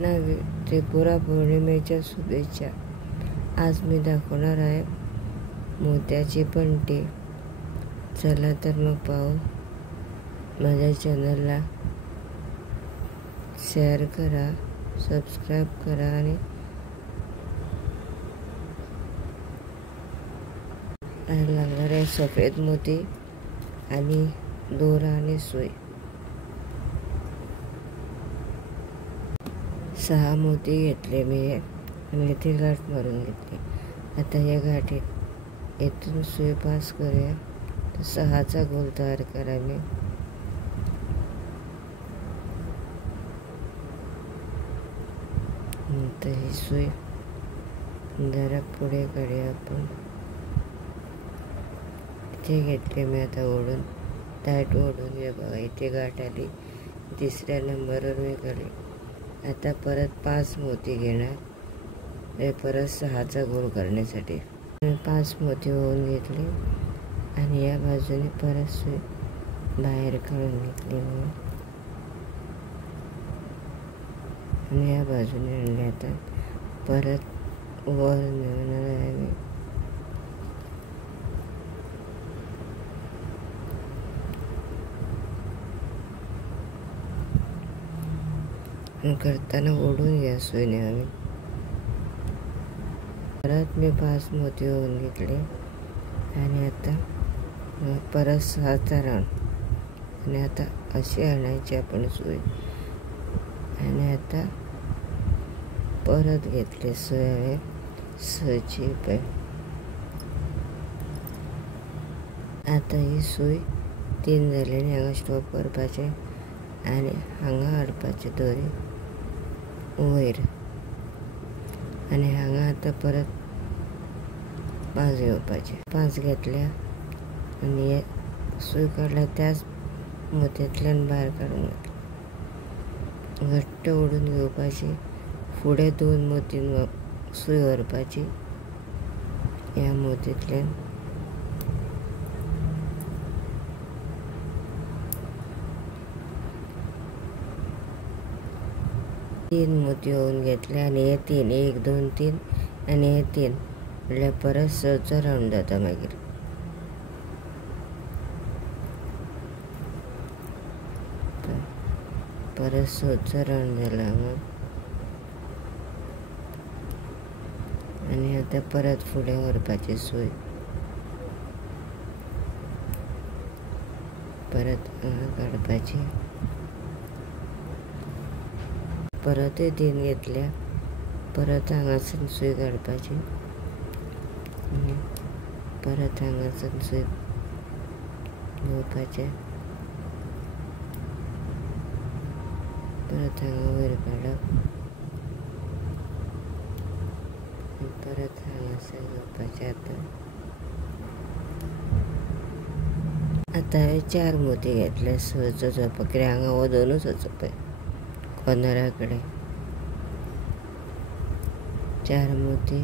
त्रिपुरा पौर्णिमेच्या शुभेच्छा. आज मी दाखवणार आहे मोत्याची पंटी. चला तर मग पाहू. माझ्या चॅनलला शेअर करा, सबस्क्राईब करा आणि लागणार आहे सफेद मोती आणि दोरा आणि सुई. 6 मोती घेतले मी आणि इथे गाठ मारून घेतली. आता या गाठीत इथून सुई पास करूया. तर 6चा गोल तयार करा. मी नंतर ही सुई जरा पुढे काढूया आपण. इथे घेतले मी. आता ओढून टाईट ओढून घे बघा. इथे गाठ आली. 3ऱ्या नंबरवर मी काढली. आता परत 5 मोती घेणार. हे परत 6चा गोल करण्यासाठी 5 मोती होऊन घेतले आणि या बाजूने परत सुई बाहेर काढून घेतली मी आणि या बाजूने आणली. आता परत वर नेणार आहे मी. करताना ओढून घ्या सुईने. आम्ही परत मी 5 मोती होऊन घेतले आणि आता परत 6चा राऊंड आणि आता अशी आणायची आपण सुई आणि आता परत घेतले सुई. 6ची पे आता ही सुई 3 झाल्याने हांगा स्टॉप करपाचे आणि हांगा हाडपाचे दोरी वयर आणि हांगा आता परत 5 घेवपाचे. 5 घेतल्या आणि हे सुई काढल्या त्याच मोत्यांतल्यान भायर काढून घातली. घट्ट ओढून घेवपाची. फुडें 2 मोतीन सुई व्हरपाची ह्या मोतींतल्यान. तीन मोती होऊन घेतले आणि हे 3 1 2 3 आणि हे 3 म्हणल्यार परत 6चो राऊंड जाता. मागीर परत 6चो राऊंड जाला मग आणि आता परत फुडें व्हरपाची सुई. परत हांगा काडपाची. परतय 3 घेतल्या. परत हांगासून सुई काडपाची आणि परत हांगासून सुई घेवपाचे. परत हांगा वयर काडप आणि परत हांगासून घेवपाचे. आता हे 4 मोती घेतले. 6चो झोपा कित्याक हांगा हो 2च वचप पळय कॉर्नरा कडेन. 4 मोती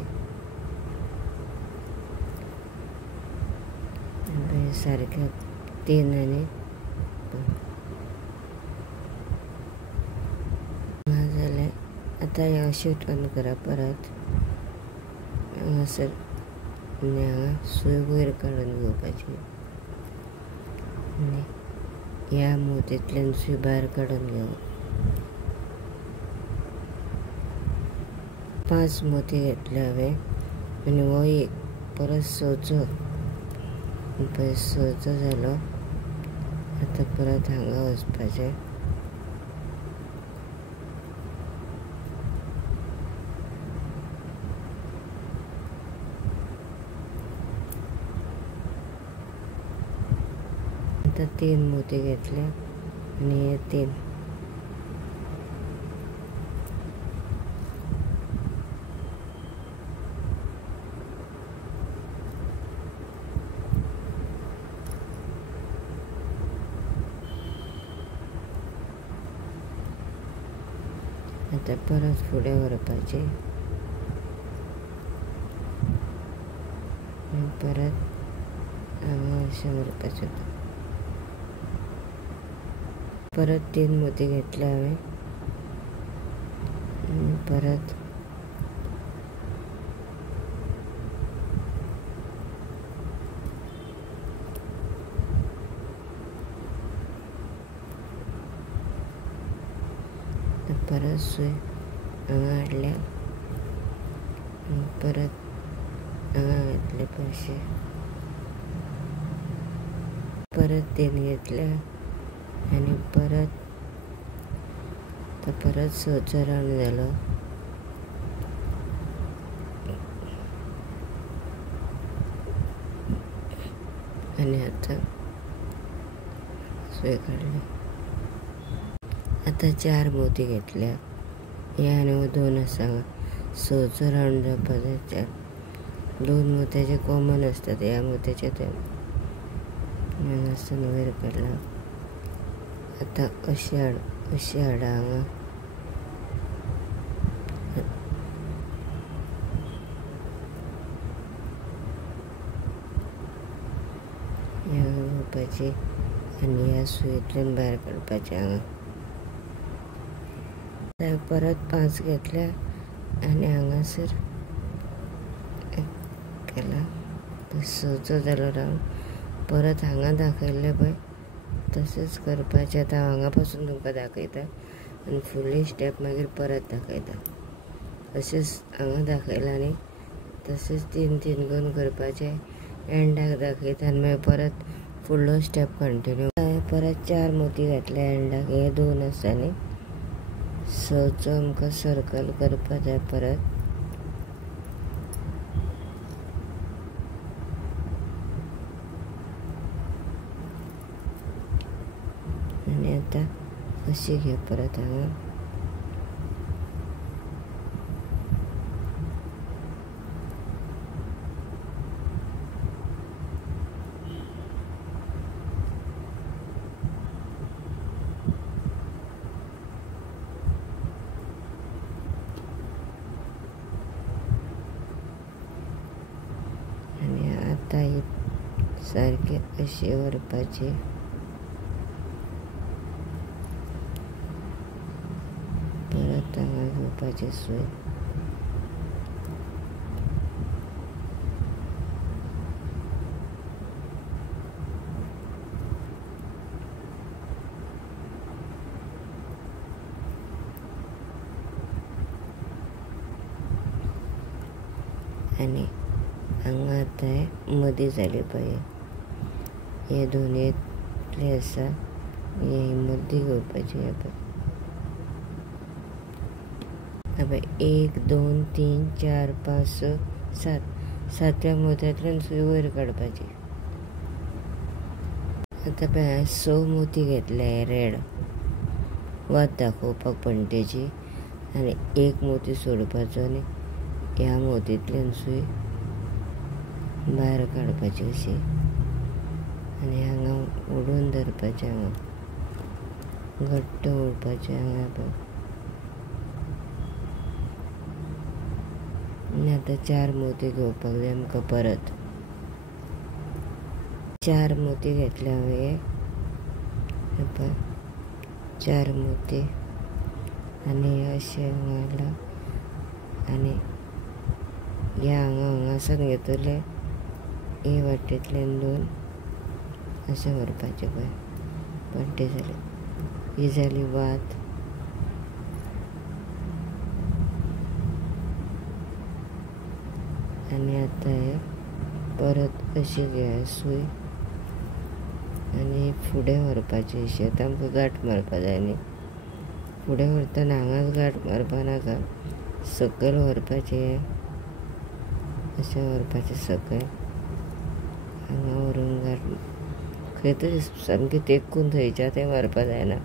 सारक्या 3 आणि 5 जाले. आता हे अशें टर्न करा. परत हांगासर आनी हांगा सुई वयर काडून घेवपाची आनी ह्या मोतींतल्यान सुई भायर काडून घेवप. 5 मोती घेतले हांवें आनी हो एक परत 6चो 6चो जालो. आता परत हांगा वचपाचें. आता 3 मोती घेतले आणि हे 3 आता परत फुडें व्हरपाची आणि परत हांगा अशें व्हरपाचें. परत 3 मोती घेतले हांवें आणि परत परत सुई हांगा हाडल्या आणि परत हांगा घातले पयशे, परत तीन घेतल्या आणि परत सचो राउंड जालो. आणि आता सुय काडली. आता 4 मोती घेतल्या. हे आनी 2 आसा हांगा. सचो राउंड जावपा जाय 4. 2 मोत्याचे कॉमन असतात. ह्या मोत्याचे ते हांगासून वयर काडला. आता अशी हाडा हांगा. ह्या घालपाची आनी ह्या सुयेंतल्यान भायर काडपाचें हांगा. परत 5 घेतल्या आनी हांगासर केला. सचो जालो राउंड. परत हांगा दाखयल्ले पळय तशेंच करपाचें. आतां हांगा पासून तुमकां दाखयता आनी फुडली स्टेप मागीर परत दाखयता. अशेंच हांगा दाखयलां न्ही तशेंच 3 करून करपाचें. एंडाक दाखयता आनी मागीर परत फुडलो स्टेप कंटिन्यू. परत 4 मोती घातल्या एंडाक. हे 2 आसा न्ही. सचो आमकां सर्कल करपा जाय परत. आनी आतां अशी घे परत हांगा. आनी आतां ही सारकी अशी व्हरपाची. परत हांगा घेवपाची सूय. आनी हांगा आतां हे मदीं जाली पळय हे दोनूतले आसा. हे मदीं घेवपाची. हे पळय 1 2 3 4 5 6 7 7व्या मोत्यांतल्यान सूय वयर काडपाची. आतां पळय हांवें 6 मोती घेतल्या. हे रेड वात दाखोवपाक पणटेची. आनी 1 मोती सोडपाचो आनी ह्या मोतींतल्यान सूय भायर काडपाची अशी. आनी हांगा ओडून धरपाचें. हांगा घट्ट ओडपाचें. हांगा पळय. आनी आतां 4 मोती घेवपाक जाय आमकां परत. 4 मोती घेतल्या हांवें. हे पळय 4 मोती आनी अशें हांगा हाडला. आनी ह्या हांगासान घेतले. हे वाटेंतल्यान 2 अशें व्हरपाचें पळय. पणटी जाली. ही जाली वात. आनी आतां हे परत अशी घे सूय आनी फुडें व्हरपाची अशी. आतां आमकां गांठ मारपा जाय न्ही. फुडें व्हरतना हांगाच गांठ मारपा नाका. सकयल व्हरपाचें. हे अशें व्हरपाचें सकयल. हांगा व्हरून गांठ खंय तरी सामकी तेंकून थंयच्या थंय मारपा जायना.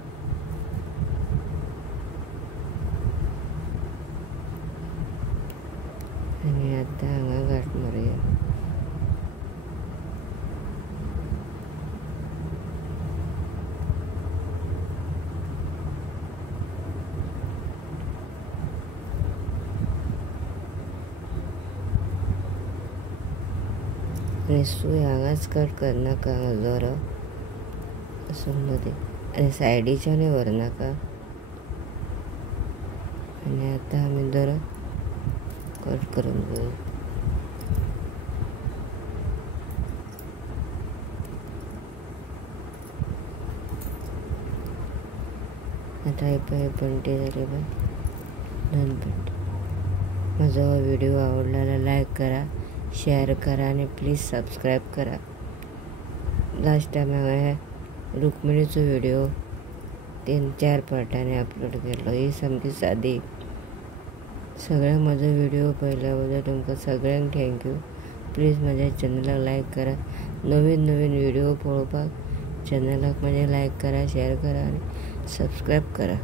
आनी आतां हांगा गांठ मारया. आनी सूय हांगाच कट करनाका. हांगा जोरो असो मदीं. आनी सायडीच्यानूय व्हरनाका. आणि आता आम्ही जरा कट करून घेऊ. आता हे पलटी झाले बघ, 2 पलटी. माझा व्हिडिओ आवडल्याला लाईक करा, शेअर करा आणि प्लीज सबस्क्राईब करा. लास्ट टाइम हांवें रुक्मिणीचो व्हिडिओ 3-4 पार्टांनी अपलोड केलो. ही सामकी सादी. सगळ्यांक म्हजो व्हिडिओ पळयल्या बद्दल तुमकां सगळ्यांक थँक्यू. प्लीज म्हाज्या चॅनलाक लाईक करा. नवीन व्हिडिओ पळोवपाक चॅनलाक म्हाज्या लाईक करा, शेअर करा आणि सबस्क्राईब करा.